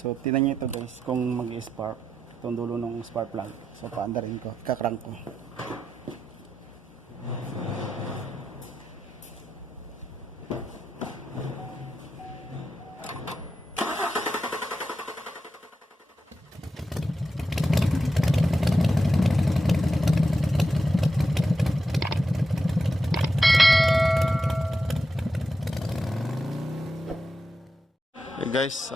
So tinan nyo ito guys, kung mag-spark itong dulo ng spark plug. So paandarin ko, kakrank ko. Guys,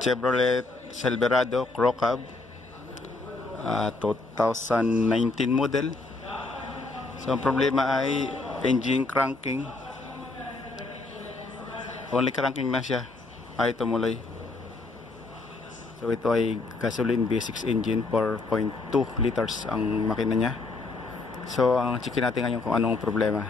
Chevrolet Silverado Crew Cab, 2019 model. So ang problema ay engine cranking. Only cranking na siya, ay tumuloy. So ito ay gasoline V6 engine, 4.2 liters ang makina niya. So ang checkin natin ngayon kung anong problema.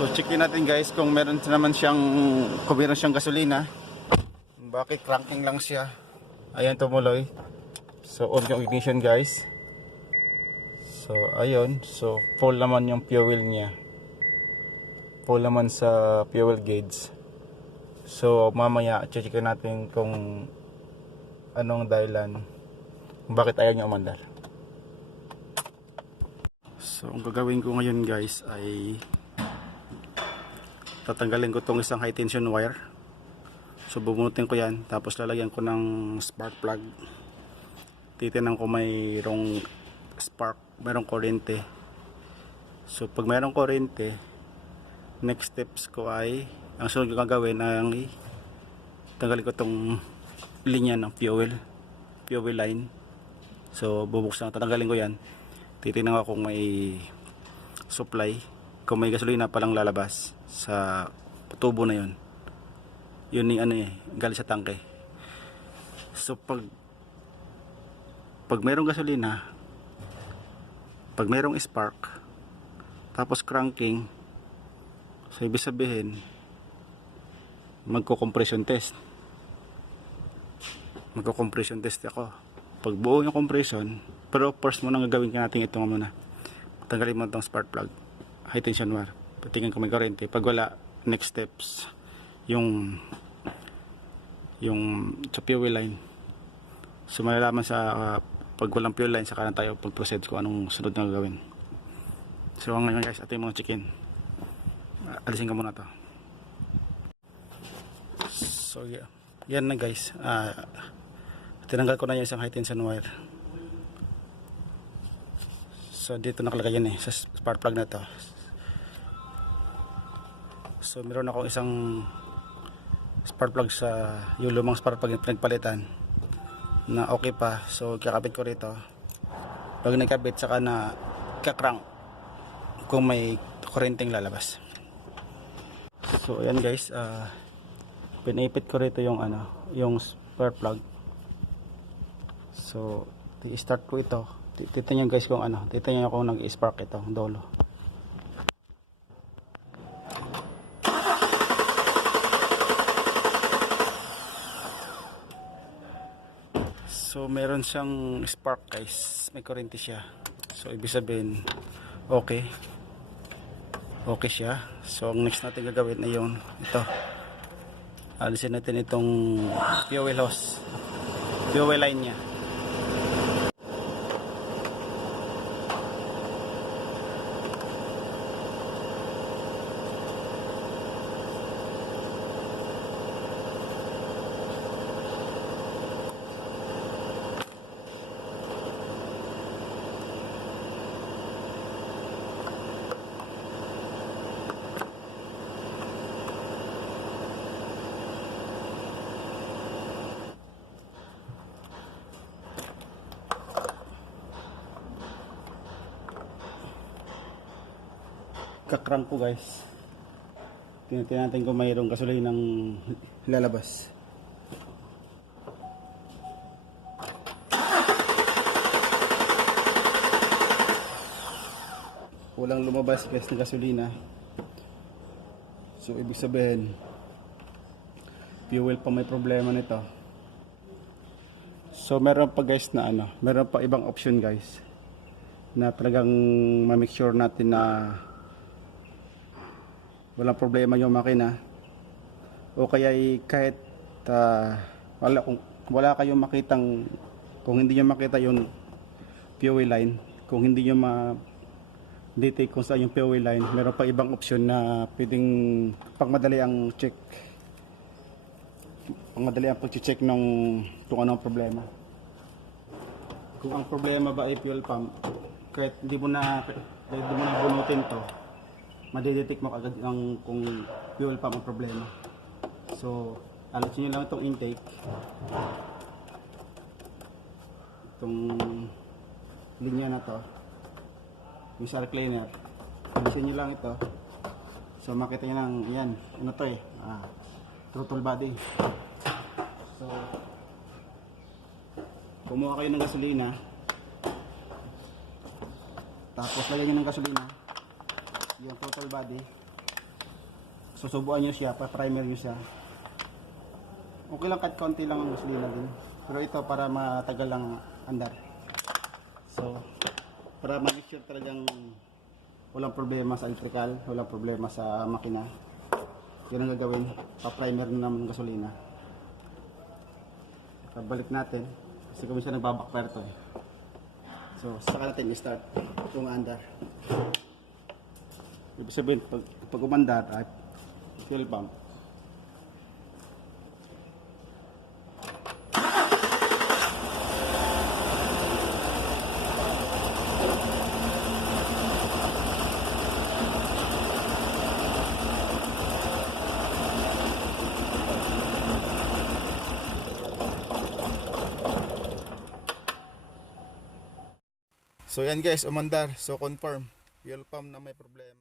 So checkin natin guys kung meron siyang gasolina. Bakit cranking lang siya? Ayan, tumuloy. So on yung ignition guys. So ayun, so full naman yung fuel niya. Full naman sa fuel gauge. So mamaya checkin natin kung anong dahilan, bakit ayaw niya umandar. So ang gagawin ko ngayon guys ay tatanggalin ko tong isang high tension wire. So bubunutin ko yan, tapos lalagyan ko ng spark plug. Titinan ko mayroong spark, mayroong kuryente. So pag mayroong kuryente, next steps ko ay ang sunod ko gagawin ay tanggalin ko tong linya ng fuel line. So bubuksan, tatanggalin ko yan. Titinan ko kung may supply, kung may gasolina palang lalabas sa tubo na yun. Yun yung galing sa tangke. So pag mayroong gasolina, pag mayroong spark, tapos cranking, so ibig sabihin magko-compression test ako. Pag buo yung compression, pero first muna gagawin natin ito muna. Tanggalin mo itong spark plug, high tension wire. Patingin kung may kuryente. Pag wala, next steps yung sa fuel line. So malalaman sa pag walang fuel line, saka na tayo pag-proceed kung anong sunod na gagawin. So ngayon guys, ating mga chicken, alisin ko muna to. So yan na guys, tinanggal ko na yung isang high tension wire. So dito nakalagay yan sa spark plug na to. So meron ako isang spark plug sa yung lumang spark plug na pinagpalitan na okay pa. So kakabit ko rito. Pag nagkabit, saka na kakrank kung may kuryenteng lalabas. So ayan guys, pinipit ko rito yung yung spark plug. So i-start ko ito. Titingnan guys kung titingnan kung nag-spark ito dolo. So meron siyang spark guys, may kuryente siya. So ibig sabihin okay siya. So ang next natin gagawin ay yung ito. Alisin natin itong fuel hose, fuel line niya. Kakrank ko guys. Tingnan natin kung mayroong gasolina ng lalabas. Walang lumabas guys na gasolina. So ibig sabihin fuel pa may problema nito. So meron pa guys na ano, meron pa ibang option guys na talagang ma-make sure natin na walang problema yung makina, o kaya kahit kung wala kayong makitang, kung hindi nyo makita yung fuel line, kung hindi nyo ma-detect kung saan yung fuel line, meron pa ibang option na pwedeng pangmadali ang check, pangmadali ang pag-check nung kung anong problema. Kung ang problema ba ay fuel pump, kahit hindi mo na bunutin to, madidetect mo agad ang kung fuel pump ang problema. So alisin nyo lang itong intake, itong linya na to, yung shower cleaner, alisin nyo lang ito. So makita nyo lang, yan, ano to throttle body. So kumuha kayo ng gasolina, tapos lagyan nyo ng gasolina yung throttle body, susubuan nyo siya, pa-primer nyo siya. Okay lang kahit konti lang ang gasolina din, pero ito para matagal lang andar. So para ma-make sure talagang walang problema sa electrical, walang problema sa makina, yun ang gagawin, pa-primer na naman ng gasolina. Pabalik natin kasi kung siya nagbabakfire to So saka natin i-start kung andar. Ibig sabihin pag umandar at fuel pump. So yan guys, umandar. So confirm, fuel pump na may problema.